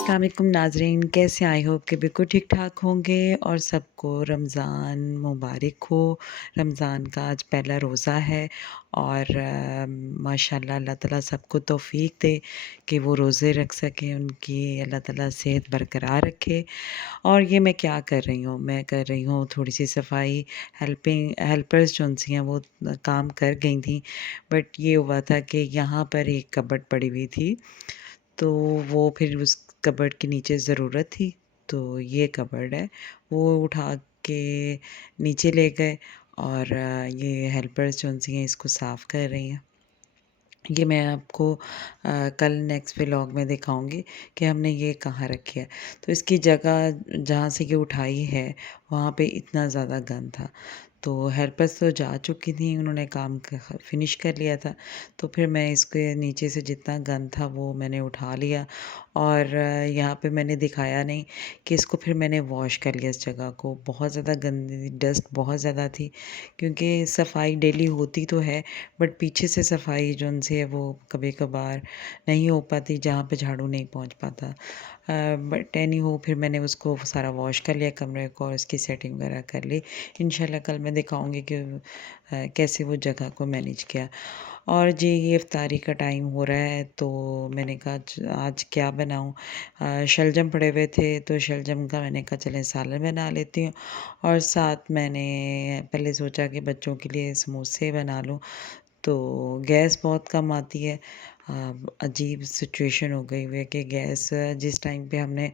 अस्सलाम वालेकुम नाज़रीन, कैसे आई होप कि बिल्कुल ठीक-ठाक होंगे और सबको रमज़ान मुबारक हो। रमज़ान का आज पहला रोज़ा है और माशाल्लाह अल्लाह ताला सबको तौफ़ीक दे कि वो रोज़े रख सकें, उनकी अल्लाह ताला सेहत बरकरार रखे। और ये मैं क्या कर रही हूँ, मैं कर रही हूँ थोड़ी-सी सफाई, हेल्पर्स जो-सी हैं वो काम कर गई थीं, बट ये हुआ था कि यहाँ पर एक कबर्ड पड़ी हुई थी, तो वो फिर उस कबर्ड के नीचे ज़रूरत थी, तो ये कबर्ड है, वो उठा के नीचे ले गए और ये हेल्पर्स जो-सी हैं इसको साफ़ कर रही हैं। ये मैं आपको कल नेक्स्ट व्लॉग में दिखाऊँगी कि हमने ये कहाँ रखी है। तो इसकी जगह जहाँ से ये उठाई है, वहाँ पे इतना ज़्यादा गंद था। तो हेल्पर्स तो जा चुकी थीं, उन्होंने काम फिनिश कर लिया था। तो फिर मैं इसके नीचे से जितना गंद था वो मैंने उठा लिया और यहाँ पे मैंने दिखाया नहीं कि इसको फिर मैंने वॉश कर लिया इस जगह को। बहुत ज़्यादा गंदी डस्ट बहुत ज़्यादा थी क्योंकि सफाई डेली होती तो है, बट पीछे से सफाई जो उनसे है वो कभी-कभार नहीं हो पाती जहाँ पे झाड़ू नहीं पहुँच पाता। बट एनी हो फिर मैंने उसको सारा वॉश कर लिया कमरे को और उसकी सेटिंग वगैरह कर ली। इंशाल्लाह कल मैं दिखाऊँगी कि कैसे वो जगह को मैनेज किया। और जी ये इफ्तारी का टाइम हो रहा है तो मैंने कहा आज क्या बनाऊँ? शलजम पड़े हुए थे तो शलजम का मैंने कहा चलें सालन बना लेती हूँ और साथ मैंने पहले सोचा कि बच्चों के लिए समोसे बना लूँ। तो गैस बहुत कम आती है। अजीब सिचुएशन हो गई हुई है कि गैस जिस टाइम पे हमने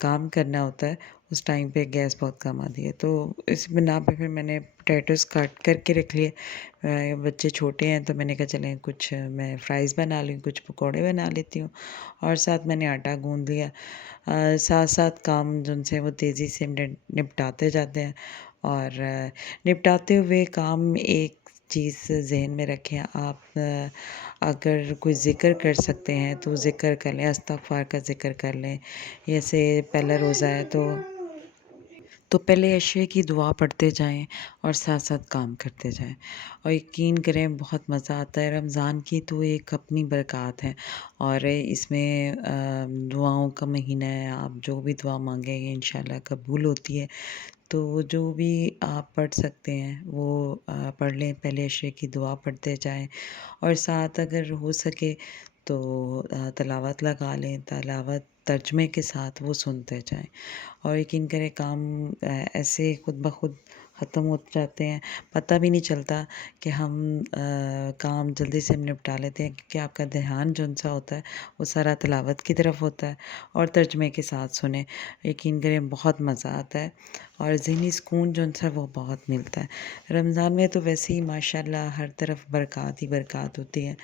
काम करना होता है उस टाइम पे गैस बहुत कम आती है। तो इस बिना पे फिर मैंने पोटैटोज़ कट करके रख लिए। बच्चे छोटे हैं तो मैंने कहा चलें कुछ मैं फ्राइज़ बना लूँ, कुछ पकौड़े बना लेती हूँ और साथ मैंने आटा गूँध लिया। साथ-साथ काम जिनसे वो तेज़ी से निपटाते जाते हैं और निपटाते हुए काम एक चीज़ ज़हन में रखें आप अगर कोई ज़िक्र कर सकते हैं तो ज़िक्र कर लें, इस्तिग़फ़ार का ज़िक्र कर लें। जैसे पहला रोज़ा है तो पहले अशरे की दुआ पढ़ते जाएँ और साथ-साथ काम करते जाएँ और यकीन करें बहुत मज़ा आता है। रमज़ान की तो एक अपनी बरक़ात है और इसमें दुआओं का महीना है, आप जो भी दुआ माँगेंगे इंशाल्लाह कबूल होती है। तो जो भी आप पढ़ सकते हैं वो पढ़ लें, पहले अशरे की दुआ पढ़ते जाएँ और साथ अगर हो सके तो तिलावत लगा लें, तिलावत तर्जुमे के साथ वो सुनते जाएँ और यकीन करें काम ऐसे खुद ब खुद ख़त्म हो जाते हैं, पता भी नहीं चलता कि हम काम जल्दी से हम निपटा लेते हैं क्योंकि आपका ध्यान जो-सा होता है वो सारा तिलावत की तरफ होता है और तर्जुमे के साथ सुनें। यकीन करें बहुत मज़ा आता है और ज़हनी सुकून जो-सा वो बहुत मिलता है। रमज़ान में तो वैसे ही माशाल्लाह हर तरफ बरक़ात ही बरक़ात होती है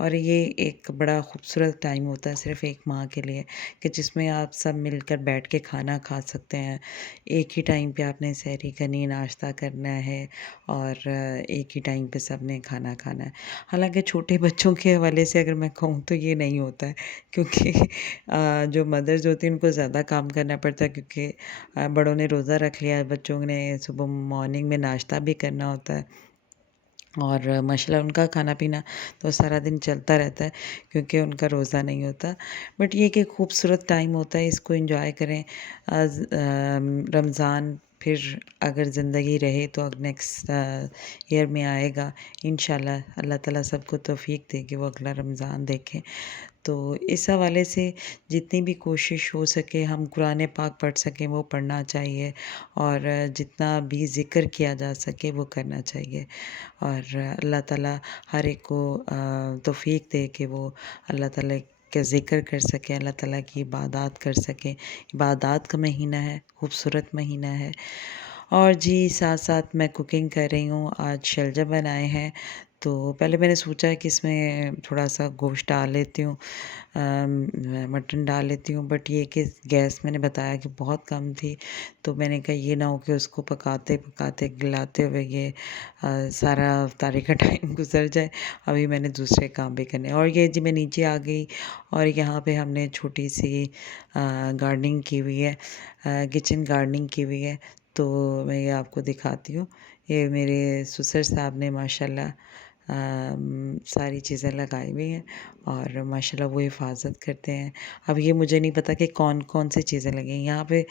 और ये एक बड़ा खूबसूरत टाइम होता है सिर्फ़ एक माह के लिए कि जिसमें आप सब मिलकर बैठ के खाना खा सकते हैं। एक ही टाइम पे आपने सहरी करनी, नाश्ता करना है और एक ही टाइम पे सबने खाना खाना है। हालाँकि छोटे बच्चों के हवाले से अगर मैं कहूँ तो ये नहीं होता है क्योंकि जो मदर्स होती हैं उनको ज़्यादा काम करना पड़ता है क्योंकि बड़ों ने रोज़ा रख लिया है, बच्चों ने सुबह मॉर्निंग में नाश्ता भी करना होता है। और माशाल्लाह उनका खाना-पीना तो सारा दिन चलता रहता है क्योंकि उनका रोज़ा नहीं होता। बट ये कि खूबसूरत टाइम होता है, इसको एन्जॉय करें। रमज़ान फिर अगर ज़िंदगी रहे तो अब नेक्स्ट ईयर में आएगा इंशाल्लाह। अल्लाह ताला सबको तौफ़ीक दे कि वो अगला रमज़ान देखें। तो इस हवाले से जितनी भी कोशिश हो सके हम कुरान पाक पढ़ सकें वो पढ़ना चाहिए और जितना भी ज़िक्र किया जा सके वो करना चाहिए और अल्लाह ताला हर एक को तौफ़ीक दे कि वो अल्लाह ताला का ज़िक्र कर सकें, अल्लाह ताला की इबादत कर सकें। इबादत का महीना है, खूबसूरत महीना है और जी साथ-साथ मैं कुकिंग कर रही हूँ। आज शलजम बनाए हैं तो पहले मैंने सोचा कि इसमें थोड़ा-सा गोश्त डाल लेती हूँ, मटन डाल लेती हूँ बट ये कि गैस मैंने बताया कि बहुत कम थी तो मैंने कहा ये ना हो कि उसको पकाते-पकाते गिलाते हुए ये सारा इफ्तारी का टाइम गुज़र जाए। अभी मैंने दूसरे काम भी करने हैं और ये जी मैं नीचे आ गई और यहाँ पे हमने छोटी-सी गार्डनिंग की हुई है, किचन गार्डनिंग की हुई है। तो मैं ये आपको दिखाती हूँ। ये मेरे ससुर साहब ने माशाल्लाह सारी चीज़ें लगाई हुई हैं और माशाल्लाह वो हिफ़ाज़त करते हैं। अब ये मुझे नहीं पता कि कौन-कौन सी चीज़ें लगी हैं। यहाँ पे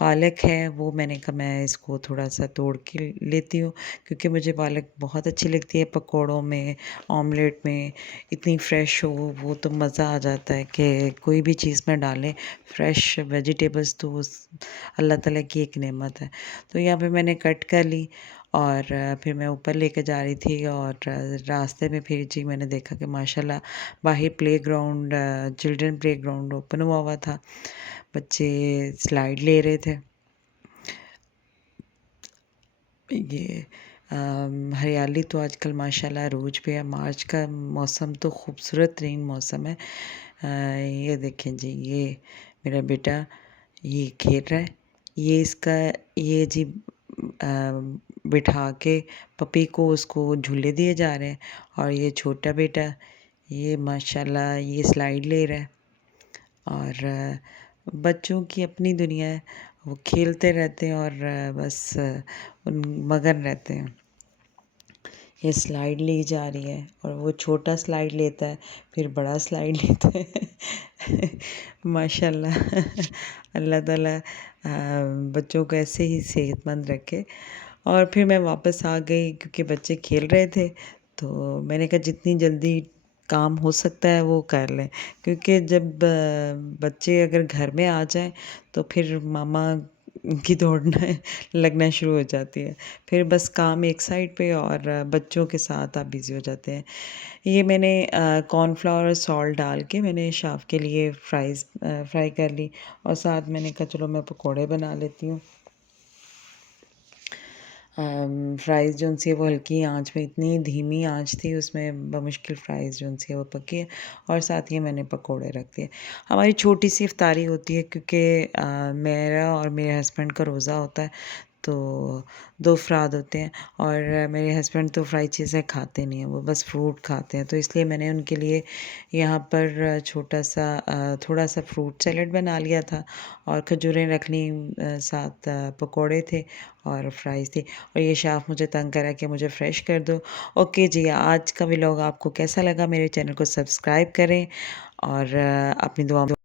पालक है, वो मैंने कहा मैं इसको थोड़ा-सा तोड़ के लेती हूँ क्योंकि मुझे पालक बहुत अच्छी लगती है पकौड़ों में, ऑमलेट में। इतनी फ्रेश हो वो तो मज़ा आ जाता है कि कोई भी चीज़ में डालें, फ्रेश वेजिटेबल्स तो उस अल्लाह ताला की एक नेमत है। तो यहाँ पे मैंने कट कर ली और फिर मैं ऊपर लेके जा रही थी और रास्ते में फिर जी मैंने देखा कि माशाल्लाह बाहर प्लेग्राउंड चिल्ड्रन प्लेग्राउंड ओपन हुआ हुआ था। बच्चे स्लाइड ले रहे थे। ये हरियाली तो आजकल माशाल्लाह अरूज पे है। मार्च का मौसम तो खूबसूरत तरीन मौसम है। ये देखें जी, ये मेरा बेटा ये खेल रहा है। ये इसका ये जी बिठा के पपी को उसको झूले दिए जा रहे हैं और ये छोटा बेटा ये माशाल्लाह ये स्लाइड ले रहा है और बच्चों की अपनी दुनिया है। वो खेलते रहते हैं और बस उन मगन रहते हैं। ये स्लाइड ली जा रही है और वो छोटा स्लाइड लेता है, फिर बड़ा स्लाइड लेता है। माशाल्लाह अल्लाह ताला बच्चों को ऐसे ही सेहतमंद रखे। और फिर मैं वापस आ गई क्योंकि बच्चे खेल रहे थे, तो मैंने कहा जितनी जल्दी काम हो सकता है वो कर लें क्योंकि जब बच्चे अगर घर में आ जाएँ तो फिर मामा की दौड़ना लगना शुरू हो जाती है। फिर बस काम एक साइड पे और बच्चों के साथ आप बिज़ी हो जाते हैं। ये मैंने कॉर्नफ्लावर और सॉल्ट डाल के मैंने शाम के लिए फ्राई कर ली और साथ मैंने कहा चलो मैं पकोड़े बना लेती हूँ। फ्राइज़ जो सी है वो हल्की आँच में इतनी धीमी आँच थी उसमें बमुश्किल फ्राइज़ जो सी है वो पकी है और साथ ही मैंने पकोड़े रख दिए। हमारी छोटी-सी इफ्तारी होती है क्योंकि मेरा और मेरे हस्बैंड का रोज़ा होता है, तो 2 अफ़राद होते हैं और मेरे हस्बैंड तो फ्राई चीज़ें खाते नहीं हैं, वो बस फ्रूट खाते हैं। तो इसलिए मैंने उनके लिए यहाँ पर छोटा-सा थोड़ा-सा फ्रूट सैलेड बना लिया था और खजूरें रख लीं, साथ पकोड़े थे और फ्राइज़ थी और ये शाफ़ मुझे तंग कर रहा है कि मुझे फ्रेश कर दो। ओके जी, आज का व्लॉग आपको कैसा लगा? मेरे चैनल को सब्सक्राइब करें और अपनी दुआ